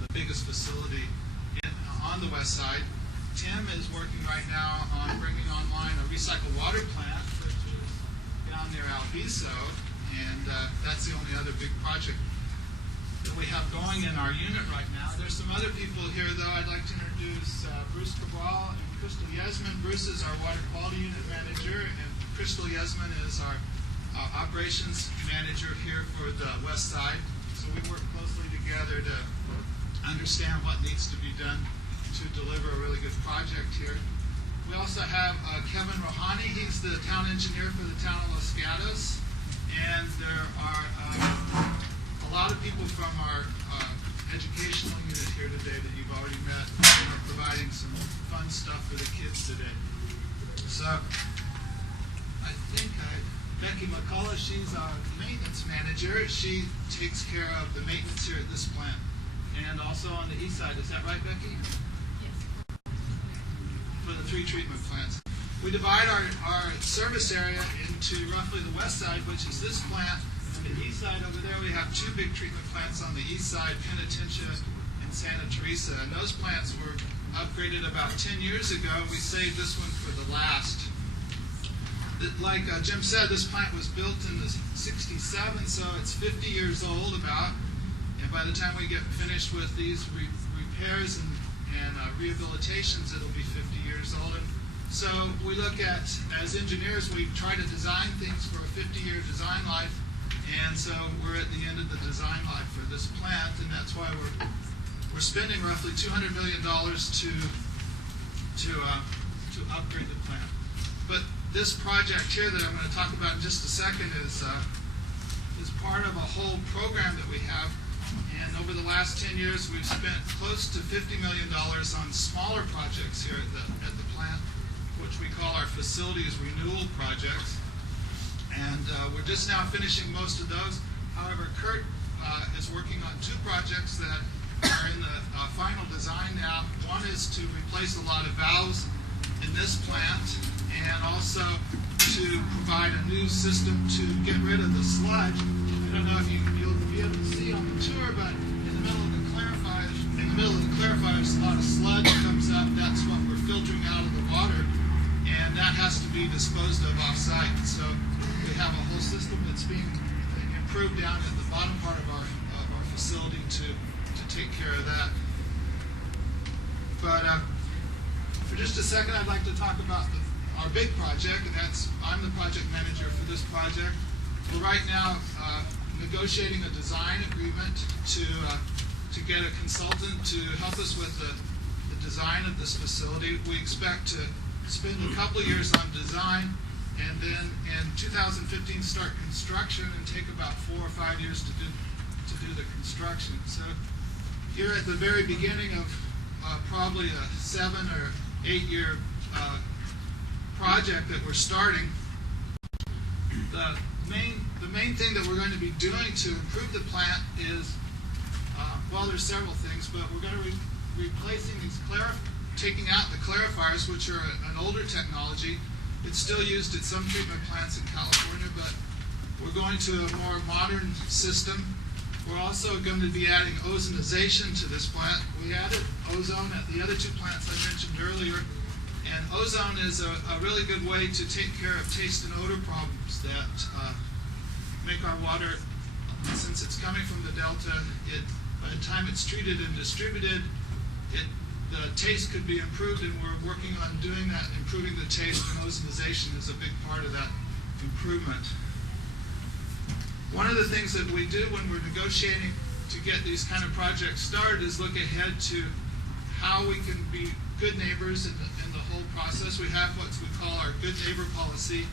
the biggest facility on the west side. Tim is working right now on bringing online a recycled water plant, which is down near Alviso, and that's the only other big project that we have going in our unit right now. There's some other people here, though. I'd like to introduce Bruce Cabral and Crystal Yesman. Bruce is our water quality unit manager, and Crystal Yesman is our operations manager here for the west side. So we work closely together to understand what needs to be done to deliver a really good project here. We also have Kevin Rohani. He's the town engineer for the town of Los Gatos. And there are a lot of people from our educational unit here today that you've already met, and are providing some fun stuff for the kids today. So I think Becky McCullough, she's our maintenance manager. She takes care of the maintenance here at this plant and also on the east side. Is that right, Becky? For the 3 treatment plants. We divide our service area into roughly the west side, which is this plant, and the east side over there we have 2 big treatment plants on the east side, Penitencia and Santa Teresa. And those plants were upgraded about 10 years ago. We saved this one for the last. Like Jim said, this plant was built in the 67, so it's 50 years old about. And by the time we get finished with these repairs and rehabilitations, it'll be 50 years old. And so we look at, as engineers, we try to design things for a 50-year design life, and so we're at the end of the design life for this plant, and that's why we're spending roughly $200 million to upgrade the plant. But this project here that I'm going to talk about in just a second is part of a whole program that we have. And over the last 10 years, we've spent close to $50 million on smaller projects here at the plant, which we call our facilities renewal projects. And we're just now finishing most of those. However, Kurt is working on 2 projects that are in the final design now. One is to replace a lot of valves in this plant, and also to provide a new system to get rid of the sludge. I don't know if you'll be able to see on the tour, but in the middle of the clarifiers, a lot of sludge comes up. That's what we're filtering out of the water, and that has to be disposed of off-site. So we have a whole system that's being improved down at the bottom part of our facility to take care of that. But for just a second, I'd like to talk about our big project, and I'm the project manager for this project. We're right now negotiating a design agreement to get a consultant to help us with the design of this facility. We expect to spend a couple of years on design, and then in 2015 start construction, and take about 4 or 5 years to do the construction. So here at the very beginning of probably a 7 or 8 year project that we're starting, the main thing that we're going to be doing to improve the plant is, well, there's several things, but we're going to be replacing these taking out the clarifiers, which are an older technology. It's still used at some treatment plants in California, but we're going to a more modern system. We're also going to be adding ozonization to this plant. We added ozone at the other 2 plants I mentioned earlier, and ozone is a really good way to take care of taste and odor problems that make our water, since it's coming from the Delta, by the time it's treated and distributed, the taste could be improved, and we're working on doing that, improving the taste, and ozonization is a big part of that improvement. One of the things that we do when we're negotiating to get these kind of projects started is look ahead to how we can be good neighbors in the whole process. We have what we call our good neighbor policy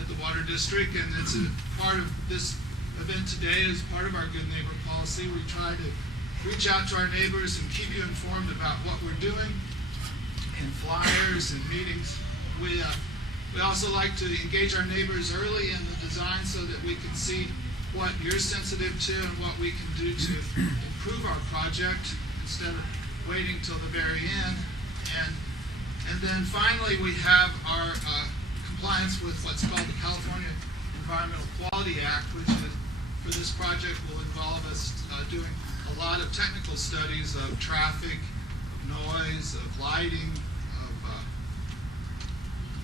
at the Water District, and it's a part of this event today is part of our good neighbor policy. We try to reach out to our neighbors and keep you informed about what we're doing in flyers and meetings. We also like to engage our neighbors early in the design so that we can see what you're sensitive to and what we can do to improve our project instead of waiting till the very end. And then finally, we have our compliance with what's called the California Environmental Quality Act, which for this project will involve us doing a lot of technical studies of traffic, noise, of lighting, of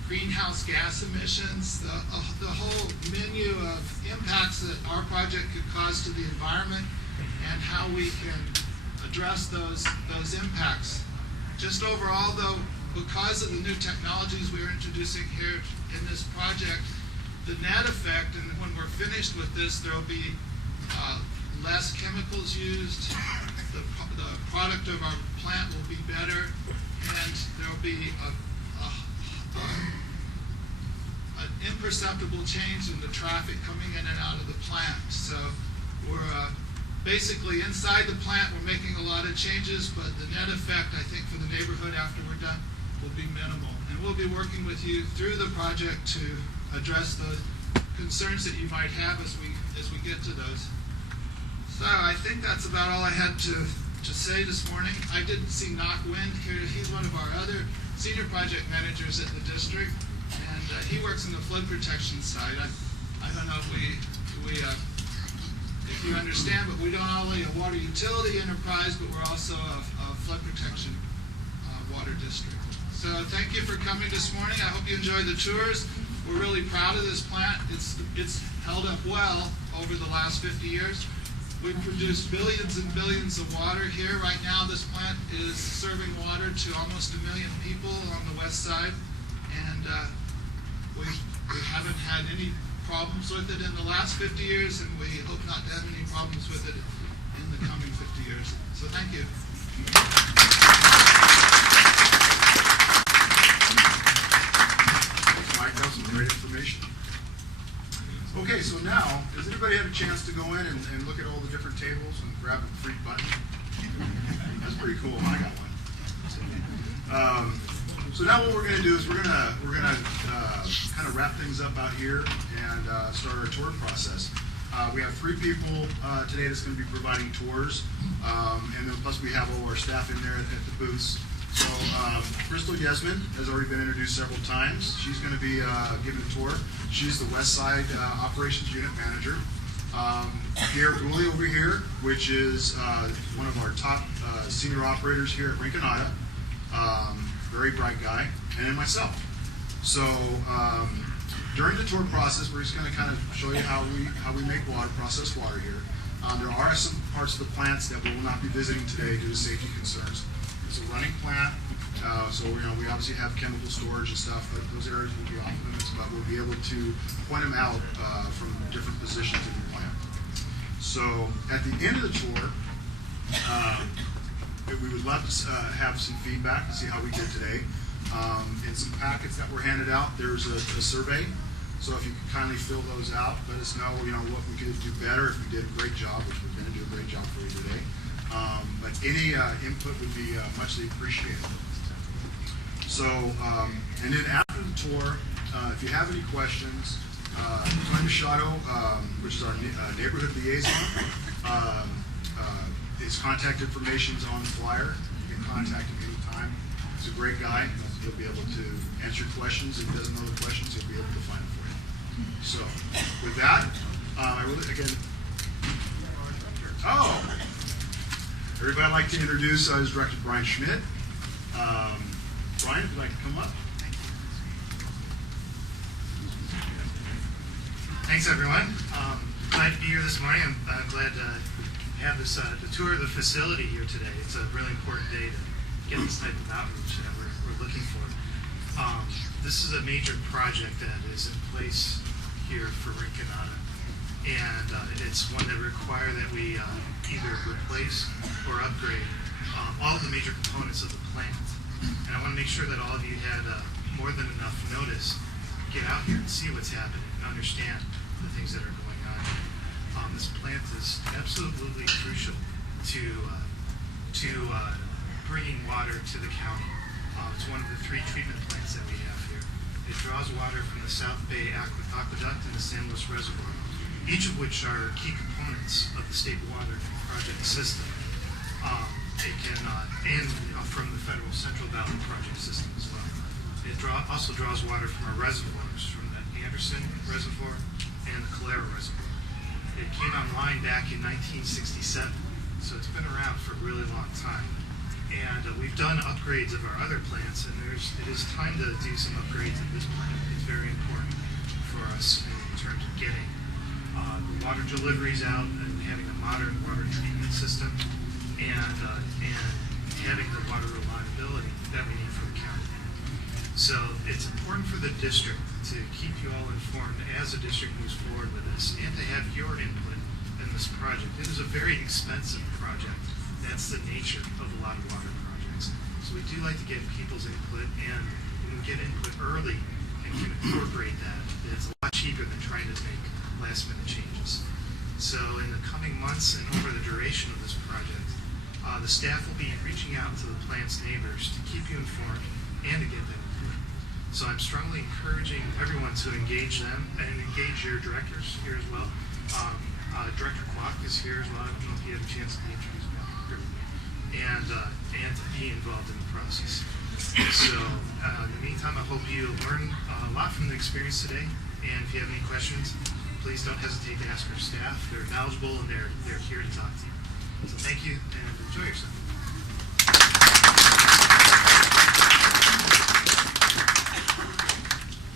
greenhouse gas emissions, the whole menu of impacts that our project could cause to the environment, and how we can address those impacts. Just overall, though, because of the new technologies we are introducing here in this project, the net effect, and when we're finished with this, there will be less chemicals used, the product of our plant will be better, and there will be an imperceptible change in the traffic coming in and out of the plant. So we're basically inside the plant, we're making a lot of changes, but the net effect, I think, for the neighborhood after we're done will be minimal. And we'll be working with you through the project to address the concerns that you might have as we get to those. So I think that's about all I had to say this morning. I didn't see Knock Wind here. He's one of our other senior project managers at the district, and he works in the flood protection side. I don't know if if you understand, but we don't only a water utility enterprise, but we're also a flood protection water district. So thank you for coming this morning. I hope you enjoyed the tours. We're really proud of this plant. It's held up well over the last 50 years. We've produced billions and billions of water here. Right now, this plant is serving water to almost 1 million people on the west side, and we haven't had any problems with it in the last 50 years, and we hope not to have any problems with it in the coming 50 years. So thank you. Thanks, Mike. That was some great information. Okay, so now, does anybody have a chance to go in and look at all the different tables and grab a free button? That's pretty cool. I got one. So now what we're going to do is we're going to kind of wrap things up out here and start our tour process. We have 3 people today that's going to be providing tours, and then plus we have all our staff in there at the booths. So Crystal Yesman has already been introduced several times. She's going to be giving a tour. She's the West Side Operations Unit Manager. Pierre Booley over here, which is one of our top senior operators here at Rinconada. Very bright guy, and then myself. So during the tour process, we're just going to kind of show you how we make water, process water here. There are some parts of the plants that we will not be visiting today due to safety concerns. It's a running plant, so we obviously have chemical storage and stuff, but those areas will be off limits, but we'll be able to point them out from different positions in the plant. So at the end of the tour, we would love to have some feedback to see how we did today. In some packets that were handed out, there's a survey. So if you could kindly fill those out, let us know, what we could do better if we did a great job, which we're going to do a great job for you today. But any input would be muchly appreciated. So, and then after the tour, if you have any questions, Tony Machado, which is our neighborhood liaison, his contact information is on the flyer. You can contact him anytime. He's a great guy. He'll be able to answer questions. If he doesn't know the questions, he'll be able to find them for you. So, with that, everybody, I'd like to introduce is Director Brian Schmidt. Brian, if you'd like to come up. Thanks, everyone. Glad to be here this morning. I'm glad to have this the tour of the facility here today. It's a really important day to get this type of outreach that we're looking for. This is a major project that is in place here for Rinconada, and it's one that requires that we either replace or upgrade all of the major components of the plant. And I want to make sure that all of you had more than enough notice to get out here and see what's happening and understand the things that are going on. This plant is absolutely crucial to bringing water to the county. It's one of the 3 treatment plants that we have here. It draws water from the South Bay Aqueduct and the San Luis Reservoir, each of which are key components of the state water project system. It can, and from the federal Central Valley project system as well. It also draws water from our reservoirs, from the Anderson Reservoir and the Calera Reservoir. It came online back in 1967, so it's been around for a really long time. And we've done upgrades of our other plants, and it is time to do some upgrades of this plant. It's very important for us in terms of getting the water deliveries out and having a modern water treatment system and having the water reliability that we need for the county. So it's important for the district to keep you all informed as the district moves forward with this and to have your input in this project. It is a very expensive project. That's the nature of a lot of water projects. So we do like to get people's input, and when we get input early and can incorporate that, it's a lot cheaper than trying to make last minute changes. So in the coming months and over the duration of this project, the staff will be reaching out to the plant's neighbors to keep you informed and to get them input. So I'm strongly encouraging everyone to engage them and engage your directors here as well. Director Kwok is here as well. I don't know if you had a chance to be introduced back, and to be involved in the process. So in the meantime, I hope you learn a lot from the experience today. And if you have any questions, please don't hesitate to ask our staff. They're knowledgeable and they're here to talk to you. So thank you and enjoy yourself.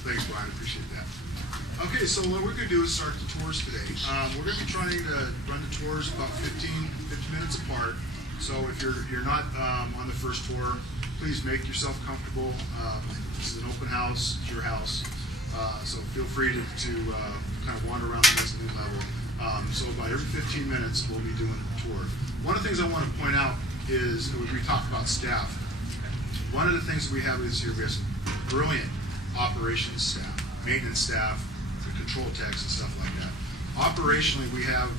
Thanks, Brian. Appreciate that. Okay, so what we're going to do is start the tours today. We're going to be trying to run the tours about 15 minutes apart. So if you're not on the first tour, please make yourself comfortable. This is an open house. It's your house. So feel free to kind of wander around the mezzanine level. So about every 15 minutes, we'll be doing a tour. One of the things I want to point out is when we talk about staff, one of the things that we have is here, we have some brilliant operations staff, maintenance staff, the control techs and stuff like that. Operationally, we have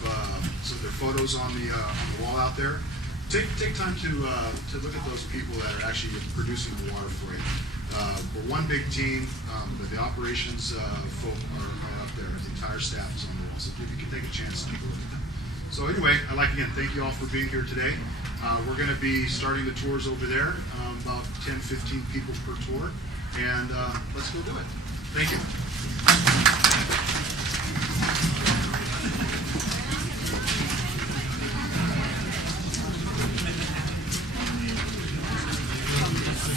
some of their photos on the wall out there. Take time to look at those people that are actually producing the water for you. We're one big team, but the operations folk are up there. The entire staff is on the wall. So if you can take a chance to take a look at them. So anyway, I'd like again thank you all for being here today. We're going to be starting the tours over there, about 10-15 people per tour, and let's go do it. Thank you.